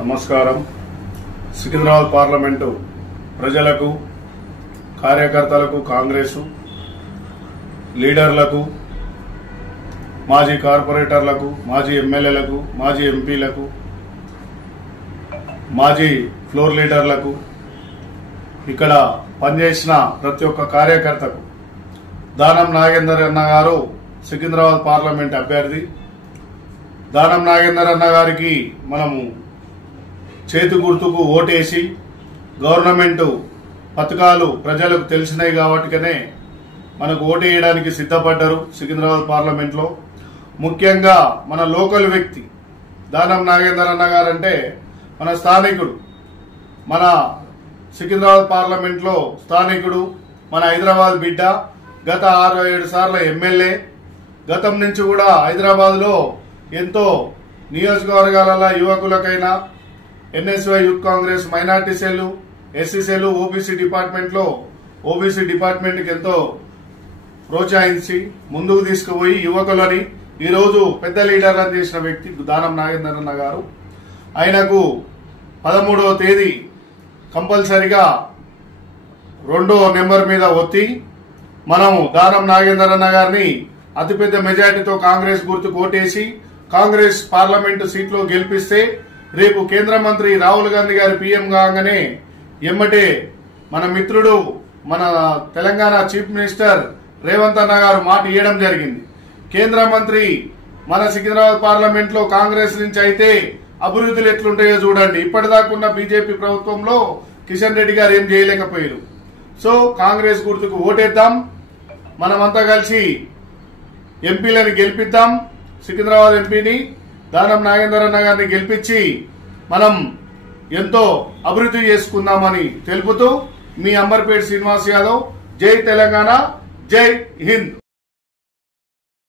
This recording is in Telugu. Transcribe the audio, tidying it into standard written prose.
నమస్కారం. సికింద్రాబాద్ పార్లమెంటు ప్రజలకు, కార్యకర్తలకు, కాంగ్రెస్ లీడర్లకు, మాజీ కార్పొరేటర్లకు, మాజీ ఎమ్మెల్యేలకు, మాజీ ఎంపీలకు, మాజీ ఫ్లోర్ లీడర్లకు, ఇక్కడ పనిచేసిన ప్రతి ఒక్క కార్యకర్తకు దానం నాగేందర్ అన్న గారు సికింద్రాబాద్ పార్లమెంట్ అభ్యర్థి. దానం నాగేందర్ అన్న గారికి మనము చేతి గుర్తుకు ఓటేసి గవర్నమెంట్ పథకాలు ప్రజలకు తెలిసినాయి కాబట్టినే మనకు ఓటేయడానికి సిద్ధపడ్డారు. సికింద్రాబాద్ పార్లమెంట్లో ముఖ్యంగా మన లోకల్ వ్యక్తి దానం నాగేందర్ అన్న గారంటే మన స్థానికుడు, మన సికింద్రాబాద్ పార్లమెంట్లో స్థానికుడు, మన హైదరాబాద్ బిడ్డ. గత 6-7 సార్ల ఎమ్మెల్యే. గతం నుంచి కూడా హైదరాబాద్లో ఎంతో నియోజకవర్గాల యువకులకైనా NSUI youth Congress minority cell, SC cell, OBC డిపార్ట్మెంట్లో ఓబీసీ డిపార్ట్మెంట్కి ఎంతో ప్రోత్సహించి ముందుకు తీసుకుపోయి యువకులని ఈరోజు పెద్ద లీడర్లను చేసిన వ్యక్తి దానం నాగేందర్ అన్న గారు. ఆయనకు 13వ తేదీ కంపల్సరిగా 2వ నెంబర్ మీద ఒత్తి మనము దానం నాగేందర్ అన్న గారిని అతిపెద్ద మెజార్టీతో కాంగ్రెస్ గుర్తు కోటేసి కాంగ్రెస్ పార్లమెంటు సీట్లో గెలిపిస్తే రేపు కేంద్ర మంత్రి రాహుల్ గాంధీ గారు పీఎం కాగానే ఎమ్మటే మన మిత్రుడు, మన తెలంగాణ చీఫ్ మినిస్టర్ రేవంత్ అన్న గారు మాట ఇవ్వడం జరిగింది. కేంద్ర మంత్రి మన సికింద్రాబాద్ పార్లమెంట్ లో కాంగ్రెస్ నుంచి అయితే అభివృద్ధులు ఎట్లుంటాయో చూడండి. ఇప్పటిదాకున్న బీజేపీ ప్రభుత్వంలో కిషన్ రెడ్డి గారు ఏం చేయలేకపోయారు. సో కాంగ్రెస్ గుర్తుకు ఓటేద్దాం, మనమంతా కలిసి ఎంపీలను గెలిపిద్దాం. సికింద్రాబాద్ ఎంపీని దానం నాగేందర్ అన్న గారిని గెలిపించి మనం ఎంతో అభివృద్ధి చేసుకుందామని తెలుపుతూ మీ అంబర్పేట శ్రీనివాస్ యాదవ్. జై తెలంగాణ, జై హింద్.